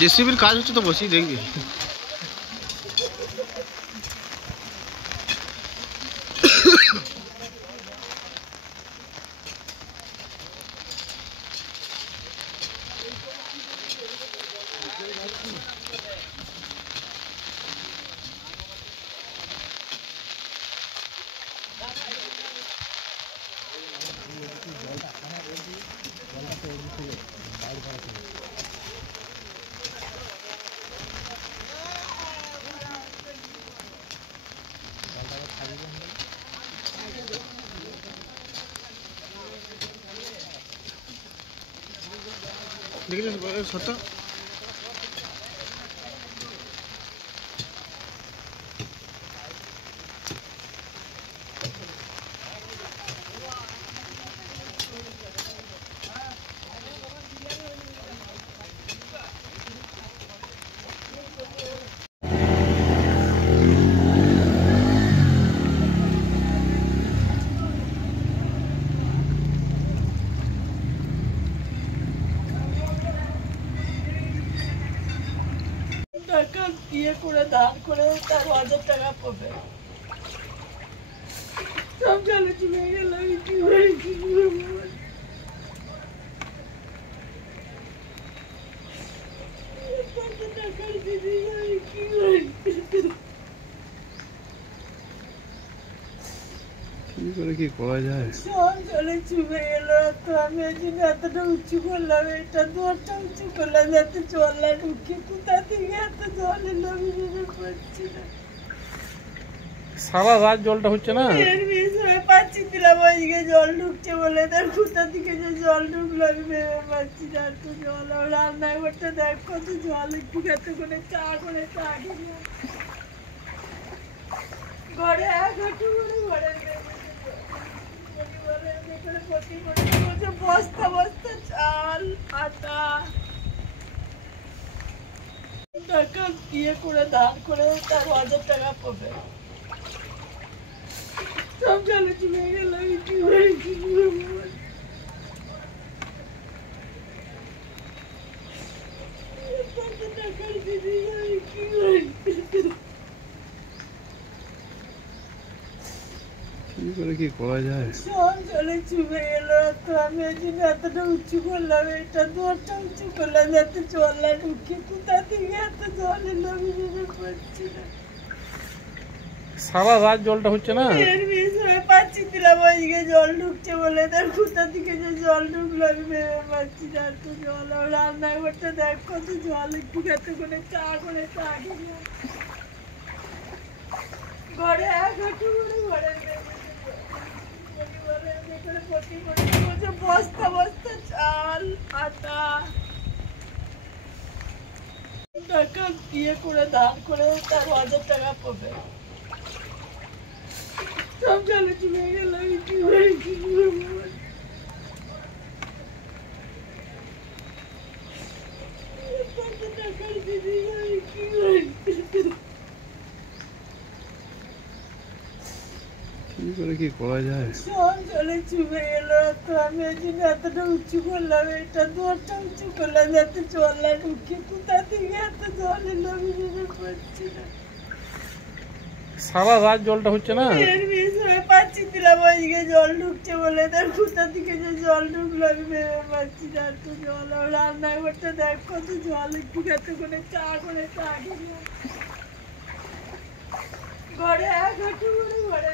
জেসিবির কাজ হচ্ছে তো বসি দেখবি। দেখলেন সত্য টাকা দিয়ে করে দান করে তার 1000 টাকা পাবে সব জানে চলে গেল কি করে কি করা যায় সব জলে চুবে গেল তো আমি এতটা উঁচু করলাম এটা দরটা উঁচু করলাম যাতে জল না ঢুকে কোথা থেকে এত জল এলো আমি বুঝতে পারছি না সারা রাত জলটা হচ্ছে না এর বিষয়ে পাচ্ছি দিলাম ওইদিকে জল ঢুকছে বলে তার কোথা থেকে যে জল ঢুকলো আমি ভেবে পাচ্ছি না এত জল রান্নাঘরটা দেখ কত জল একটু খেতে করে চা খেলাম ঘরে এক হাঁটু করে ঘরে বস্তা বস্তা চাল আটা টাকা দিয়ে করে দান করে তার 1000 টাকা পাবে সব জানে চলে গেল কি টাকার দিদি কি করে কি করা যায় সব জলে চুবে গেল তো আমি এতটা উঁচু করলাম এটা দরটা উঁচু করলাম যাতে জল না ঢুকে কোথা থেকে এত জল এলো আমি বুঝতে পারছি না সারা রাত জলটা হচ্ছে না এর বিষয়ে পাচ্ছি দিলাম ওইদিকে জল ঢুকছে বলে তার কোথা থেকে যে জল ঢুকলো আমি ভেবে পাচ্ছি না এত জল রান্নাঘরটা দেখ কত জল একটু খেতে করে চা খেলাম ঘরে এক হাঁটু করে ঘরে বস্তা বস্তা চাল আটা টাকা দিয়ে করে দান করে তার 1000 টাকা পাবে সব জানে চলে গেল কি টাকার দিদি কি করে কি করা যায় সব জলে চুবে গেল তো আমি এতটা উঁচু করলাম এটা দরটা উঁচু করলাম যাতে জল না ঢুকে কোথা থেকে এত জল এলো আমি বুঝতে পারছি না সারা রাত জলটা হচ্ছে না এর বিষয়ে পাচ্ছি দিলাম ওইদিকে জল ঢুকছে বলে তার কোথা থেকে যে জল ঢুকলো আমি ভেবে পাচ্ছি না এত জল রান্নাঘরটা দেখ কত জল একটু খেতে করে চা খেলাম ঘরে এক হাঁটু করে ঘরে